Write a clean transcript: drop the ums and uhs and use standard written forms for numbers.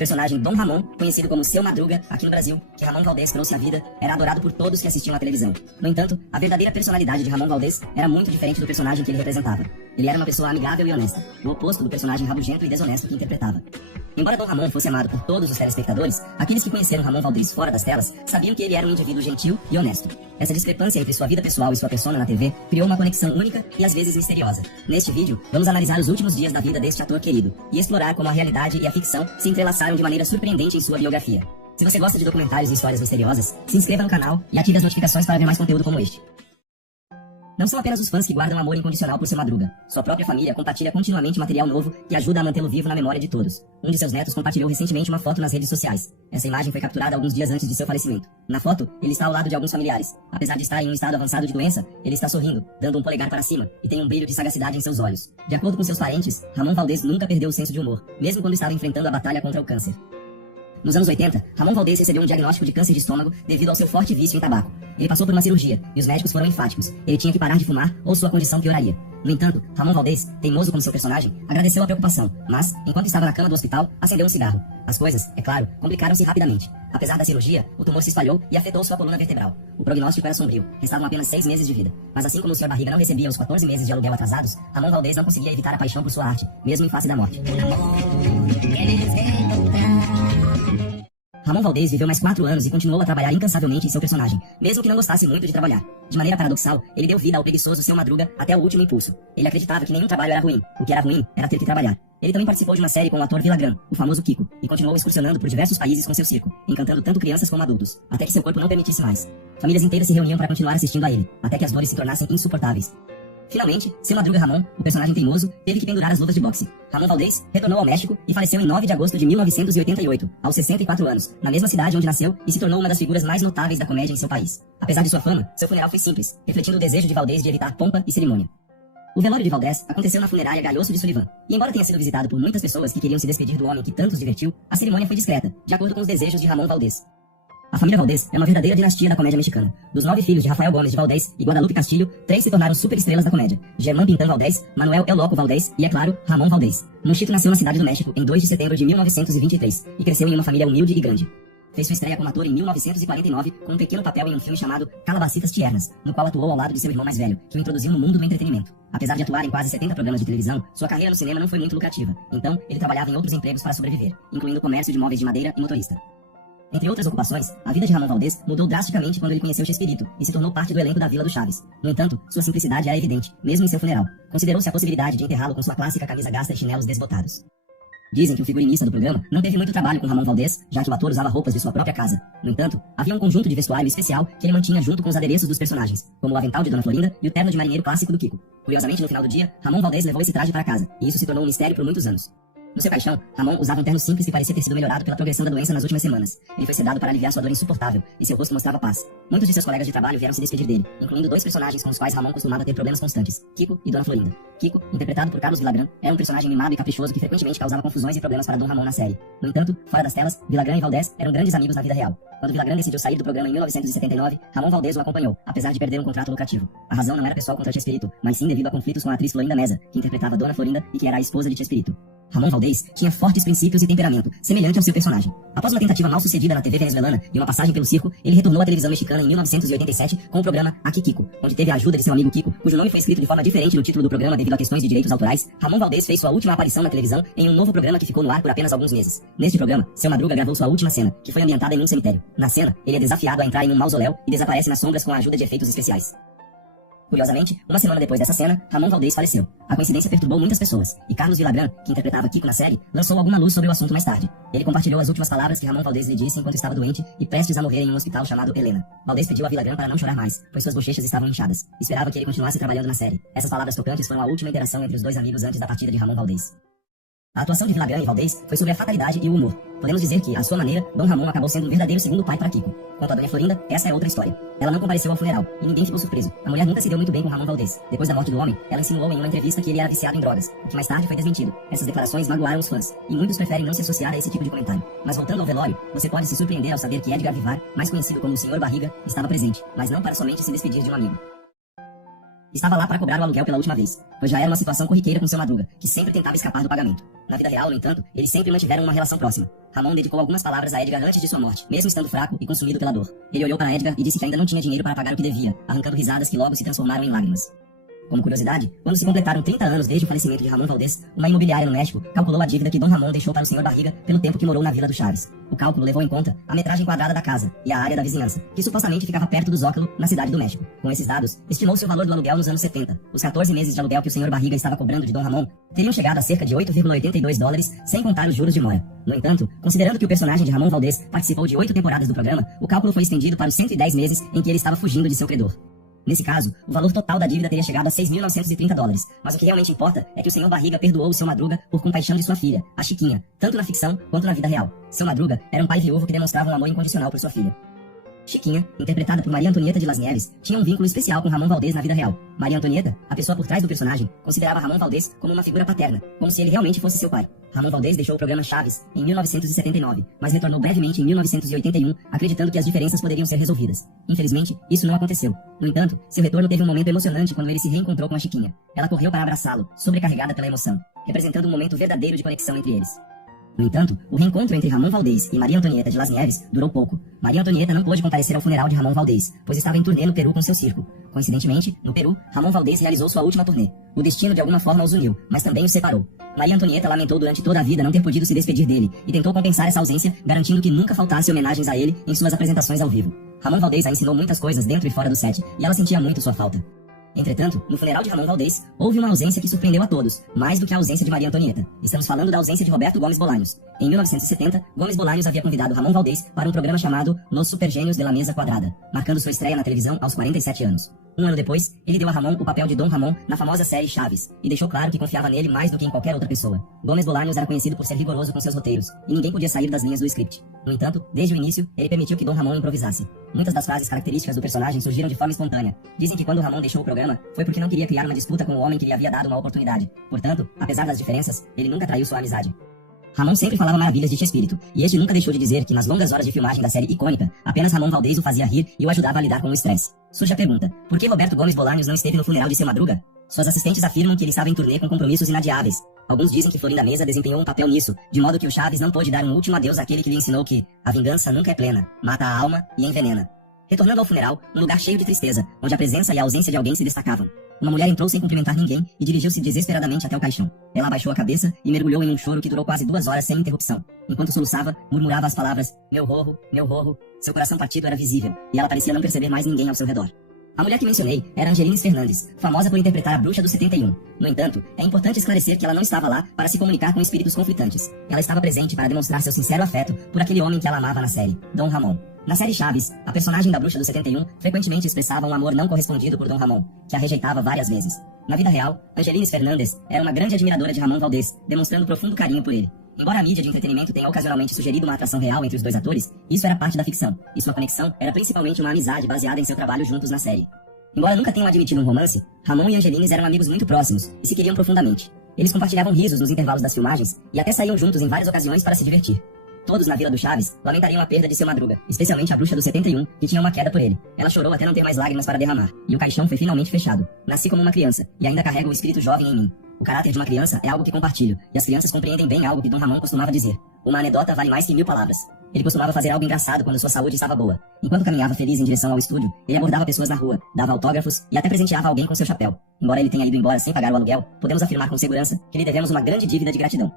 personagem Dom Ramon, conhecido como Seu Madruga aqui no Brasil, que Ramon Valdez trouxe à vida, era adorado por todos que assistiam à televisão. No entanto, a verdadeira personalidade de Ramon Valdez era muito diferente do personagem que ele representava. Ele era uma pessoa amigável e honesta, o oposto do personagem rabugento e desonesto que interpretava. Embora Dom Ramon fosse amado por todos os telespectadores, aqueles que conheceram Ramon Valdez fora das telas sabiam que ele era um indivíduo gentil e honesto. Essa discrepância entre sua vida pessoal e sua persona na TV criou uma conexão única e às vezes misteriosa. Neste vídeo, vamos analisar os últimos dias da vida deste ator querido e explorar como a realidade e a ficção se entrelaçaram de maneira surpreendente em sua biografia. Se você gosta de documentários e histórias misteriosas, se inscreva no canal e ative as notificações para ver mais conteúdo como este. Não são apenas os fãs que guardam amor incondicional por Seu Madruga. Sua própria família compartilha continuamente material novo que ajuda a mantê-lo vivo na memória de todos. Um de seus netos compartilhou recentemente uma foto nas redes sociais. Essa imagem foi capturada alguns dias antes de seu falecimento. Na foto, ele está ao lado de alguns familiares. Apesar de estar em um estado avançado de doença, ele está sorrindo, dando um polegar para cima, e tem um brilho de sagacidade em seus olhos. De acordo com seus parentes, Ramon Valdez nunca perdeu o senso de humor, mesmo quando estava enfrentando a batalha contra o câncer. Nos anos 80, Ramon Valdez recebeu um diagnóstico de câncer de estômago devido ao seu forte vício em tabaco. Ele passou por uma cirurgia, e os médicos foram enfáticos. Ele tinha que parar de fumar ou sua condição pioraria. No entanto, Ramon Valdez, teimoso como seu personagem, agradeceu a preocupação, mas, enquanto estava na cama do hospital, acendeu um cigarro. As coisas, é claro, complicaram-se rapidamente. Apesar da cirurgia, o tumor se espalhou e afetou sua coluna vertebral. O prognóstico era sombrio, restavam apenas 6 meses de vida. Mas assim como o Sr. Barriga não recebia os 14 meses de aluguel atrasados, Ramon Valdez não conseguia evitar a paixão por sua arte, mesmo em face da morte. Ramon Valdez viveu mais 4 anos e continuou a trabalhar incansavelmente em seu personagem, mesmo que não gostasse muito de trabalhar. De maneira paradoxal, ele deu vida ao preguiçoso Seu Madruga até o último impulso. Ele acreditava que nenhum trabalho era ruim. O que era ruim era ter que trabalhar. Ele também participou de uma série com o ator Villagrán, o famoso Kiko, e continuou excursionando por diversos países com seu circo, encantando tanto crianças como adultos, até que seu corpo não permitisse mais. Famílias inteiras se reuniam para continuar assistindo a ele, até que as dores se tornassem insuportáveis. Finalmente, Seu Madruga Ramon, o personagem teimoso, teve que pendurar as luvas de boxe. Ramon Valdez retornou ao México e faleceu em 9 de agosto de 1988, aos 64 anos, na mesma cidade onde nasceu e se tornou uma das figuras mais notáveis da comédia em seu país. Apesar de sua fama, seu funeral foi simples, refletindo o desejo de Valdez de evitar pompa e cerimônia. O velório de Valdez aconteceu na funerária Galhoço de Sullivan, e embora tenha sido visitado por muitas pessoas que queriam se despedir do homem que tanto os divertiu, a cerimônia foi discreta, de acordo com os desejos de Ramon Valdez. A família Valdez é uma verdadeira dinastia da comédia mexicana. Dos 9 filhos de Rafael Gomes de Valdez e Guadalupe Castilho, 3 se tornaram superestrelas da comédia: Germán Pintán Valdez, Manuel El Loco Valdez e, é claro, Ramon Valdez. Monchito nasceu na cidade do México em 2 de setembro de 1923 e cresceu em uma família humilde e grande. Fez sua estreia como ator em 1949 com um pequeno papel em um filme chamado Calabacitas Tiernas, no qual atuou ao lado de seu irmão mais velho, que o introduziu no mundo do entretenimento. Apesar de atuar em quase 70 programas de televisão, sua carreira no cinema não foi muito lucrativa, então ele trabalhava em outros empregos para sobreviver, incluindo o comércio de móveis de madeira e motorista. Entre outras ocupações, a vida de Ramon Valdez mudou drasticamente quando ele conheceu Chespirito e se tornou parte do elenco da Vila do Chaves. No entanto, sua simplicidade era evidente, mesmo em seu funeral. Considerou-se a possibilidade de enterrá-lo com sua clássica camisa gasta e chinelos desbotados. Dizem que o figurinista do programa não teve muito trabalho com Ramon Valdez, já que o ator usava roupas de sua própria casa. No entanto, havia um conjunto de vestuário especial que ele mantinha junto com os adereços dos personagens, como o avental de Dona Florinda e o terno de marinheiro clássico do Kiko. Curiosamente, no final do dia, Ramon Valdez levou esse traje para casa, e isso se tornou um mistério por muitos anos. No seu caixão, Ramon usava um terno simples que parecia ter sido melhorado pela progressão da doença nas últimas semanas. Ele foi sedado para aliviar sua dor insuportável, e seu rosto mostrava paz. Muitos de seus colegas de trabalho vieram se despedir dele, incluindo 2 personagens com os quais Ramon costumava ter problemas constantes: Kiko e Dona Florinda. Kiko, interpretado por Carlos Villagrán, era um personagem mimado e caprichoso que frequentemente causava confusões e problemas para Dom Ramon na série. No entanto, fora das telas, Villagrán e Valdez eram grandes amigos na vida real. Quando Villagrán decidiu sair do programa em 1979, Ramon Valdez o acompanhou, apesar de perder um contrato lucrativo. A razão não era pessoal contra Chespirito, mas sim devido a conflitos com a atriz Florinda Meza, que interpretava Dona Florinda e que era a esposa de Chespirito. Ramon Valdez tinha fortes princípios e temperamento, semelhante ao seu personagem. Após uma tentativa mal sucedida na TV venezuelana e uma passagem pelo circo, ele retornou à televisão mexicana em 1987 com o programa Aqui Kiko, onde teve a ajuda de seu amigo Kiko, cujo nome foi escrito de forma diferente do título do programa devido a questões de direitos autorais. Ramon Valdez fez sua última aparição na televisão em um novo programa que ficou no ar por apenas alguns meses. Neste programa, Seu Madruga gravou sua última cena, que foi ambientada em um cemitério. Na cena, ele é desafiado a entrar em um mausoléu e desaparece nas sombras com a ajuda de efeitos especiais. Curiosamente, uma semana depois dessa cena, Ramon Valdez faleceu. A coincidência perturbou muitas pessoas, e Carlos Villagrán, que interpretava Kiko na série, lançou alguma luz sobre o assunto mais tarde. Ele compartilhou as últimas palavras que Ramon Valdez lhe disse enquanto estava doente e prestes a morrer em um hospital chamado Helena. Valdez pediu a Villagrán para não chorar mais, pois suas bochechas estavam inchadas. Esperava que ele continuasse trabalhando na série. Essas palavras tocantes foram a última interação entre os 2 amigos antes da partida de Ramon Valdez. A atuação de Villagrán e Valdez foi sobre a fatalidade e o humor. Podemos dizer que, à sua maneira, Dom Ramon acabou sendo um verdadeiro segundo pai para Kiko. Quanto a Dona Florinda, essa é outra história. Ela não compareceu ao funeral, e ninguém ficou surpreso. A mulher nunca se deu muito bem com Ramon Valdez. Depois da morte do homem, ela insinuou em uma entrevista que ele era viciado em drogas, o que mais tarde foi desmentido. Essas declarações magoaram os fãs, e muitos preferem não se associar a esse tipo de comentário. Mas voltando ao velório, você pode se surpreender ao saber que Edgar Vivar, mais conhecido como o Sr. Barriga, estava presente, mas não para somente se despedir de um amigo. Estava lá para cobrar o aluguel pela última vez, pois já era uma situação corriqueira com seu Madruga, que sempre tentava escapar do pagamento. Na vida real, no entanto, eles sempre mantiveram uma relação próxima. Ramon dedicou algumas palavras a Edgar antes de sua morte, mesmo estando fraco e consumido pela dor. Ele olhou para Edgar e disse que ainda não tinha dinheiro para pagar o que devia, arrancando risadas que logo se transformaram em lágrimas. Como curiosidade, quando se completaram 30 anos desde o falecimento de Ramon Valdez, uma imobiliária no México calculou a dívida que Dom Ramon deixou para o Sr. Barriga pelo tempo que morou na Vila do Chaves. O cálculo levou em conta a metragem quadrada da casa e a área da vizinhança, que supostamente ficava perto do Zócalo, na cidade do México. Com esses dados, estimou-se o valor do aluguel nos anos 70. Os 14 meses de aluguel que o Sr. Barriga estava cobrando de Dom Ramon teriam chegado a cerca de $8,82, sem contar os juros de mora. No entanto, considerando que o personagem de Ramon Valdez participou de 8 temporadas do programa, o cálculo foi estendido para os 110 meses em que ele estava fugindo de seu credor. Nesse caso, o valor total da dívida teria chegado a $6.930, mas o que realmente importa é que o Sr. Barriga perdoou o seu Madruga por compaixão de sua filha, a Chiquinha, tanto na ficção quanto na vida real. Seu Madruga era um pai viúvo que demonstrava um amor incondicional por sua filha. Chiquinha, interpretada por Maria Antonieta de Las Nieves, tinha um vínculo especial com Ramon Valdez na vida real. Maria Antonieta, a pessoa por trás do personagem, considerava Ramon Valdez como uma figura paterna, como se ele realmente fosse seu pai. Ramon Valdez deixou o programa Chaves em 1979, mas retornou brevemente em 1981, acreditando que as diferenças poderiam ser resolvidas. Infelizmente, isso não aconteceu. No entanto, seu retorno teve um momento emocionante quando ele se reencontrou com a Chiquinha. Ela correu para abraçá-lo, sobrecarregada pela emoção, representando um momento verdadeiro de conexão entre eles. No entanto, o reencontro entre Ramon Valdez e Maria Antonieta de Las Nieves durou pouco. Maria Antonieta não pôde comparecer ao funeral de Ramon Valdez, pois estava em turnê no Peru com seu circo. Coincidentemente, no Peru, Ramon Valdez realizou sua última turnê. O destino de alguma forma os uniu, mas também os separou. Maria Antonieta lamentou durante toda a vida não ter podido se despedir dele e tentou compensar essa ausência, garantindo que nunca faltasse homenagens a ele em suas apresentações ao vivo. Ramon Valdez a ensinou muitas coisas dentro e fora do set, e ela sentia muito sua falta. Entretanto, no funeral de Ramon Valdez, houve uma ausência que surpreendeu a todos, mais do que a ausência de Maria Antonieta. Estamos falando da ausência de Roberto Gomes Bolanhos. Em 1970, Gomes Bolanhos havia convidado Ramon Valdez para um programa chamado Los Supergênios de la Mesa Quadrada, marcando sua estreia na televisão aos 47 anos. Um ano depois, ele deu a Ramon o papel de Dom Ramon na famosa série Chaves, e deixou claro que confiava nele mais do que em qualquer outra pessoa. Gomes Bolanhos era conhecido por ser rigoroso com seus roteiros, e ninguém podia sair das linhas do script. No entanto, desde o início, ele permitiu que Dom Ramon improvisasse. Muitas das frases características do personagem surgiram de forma espontânea. Dizem que quando Ramon deixou o programa, foi porque não queria criar uma disputa com o homem que lhe havia dado uma oportunidade. Portanto, apesar das diferenças, ele nunca traiu sua amizade. Ramon sempre falava maravilhas de Chespirito, e este nunca deixou de dizer que nas longas horas de filmagem da série icônica, apenas Ramon Valdez o fazia rir e o ajudava a lidar com o estresse. Surge a pergunta, por que Roberto Gomes Bolanhos não esteve no funeral de seu Madruga? Suas assistentes afirmam que ele estava em turnê com compromissos inadiáveis. Alguns dizem que Florinda Mesa desempenhou um papel nisso, de modo que o Chaves não pôde dar um último adeus àquele que lhe ensinou que a vingança nunca é plena, mata a alma e envenena. Retornando ao funeral, um lugar cheio de tristeza, onde a presença e a ausência de alguém se destacavam. Uma mulher entrou sem cumprimentar ninguém e dirigiu-se desesperadamente até o caixão. Ela abaixou a cabeça e mergulhou em um choro que durou quase 2 horas sem interrupção. Enquanto soluçava, murmurava as palavras, meu rorro, meu rorro. Seu coração partido era visível, e ela parecia não perceber mais ninguém ao seu redor. A mulher que mencionei era Angelines Fernandes, famosa por interpretar a bruxa do 71. No entanto, é importante esclarecer que ela não estava lá para se comunicar com espíritos conflitantes. Ela estava presente para demonstrar seu sincero afeto por aquele homem que ela amava na série, Dom Ramon. Na série Chaves, a personagem da bruxa do 71 frequentemente expressava um amor não correspondido por Dom Ramon, que a rejeitava várias vezes. Na vida real, Angelines Fernandes era uma grande admiradora de Ramon Valdez, demonstrando profundo carinho por ele. Embora a mídia de entretenimento tenha ocasionalmente sugerido uma atração real entre os dois atores, isso era parte da ficção, e sua conexão era principalmente uma amizade baseada em seu trabalho juntos na série. Embora nunca tenham admitido um romance, Ramon e Angelines eram amigos muito próximos e se queriam profundamente. Eles compartilhavam risos nos intervalos das filmagens e até saíam juntos em várias ocasiões para se divertir. Todos na Vila do Chaves lamentariam a perda de seu Madruga, especialmente a bruxa do 71, que tinha uma queda por ele. Ela chorou até não ter mais lágrimas para derramar, e o caixão foi finalmente fechado. Nasci como uma criança, e ainda carrego o espírito jovem em mim. O caráter de uma criança é algo que compartilho, e as crianças compreendem bem algo que Dom Ramon costumava dizer. Uma anedota vale mais que 1000 palavras. Ele costumava fazer algo engraçado quando sua saúde estava boa. Enquanto caminhava feliz em direção ao estúdio, ele abordava pessoas na rua, dava autógrafos e até presenteava alguém com seu chapéu. Embora ele tenha ido embora sem pagar o aluguel, podemos afirmar com segurança que lhe devemos uma grande dívida de gratidão.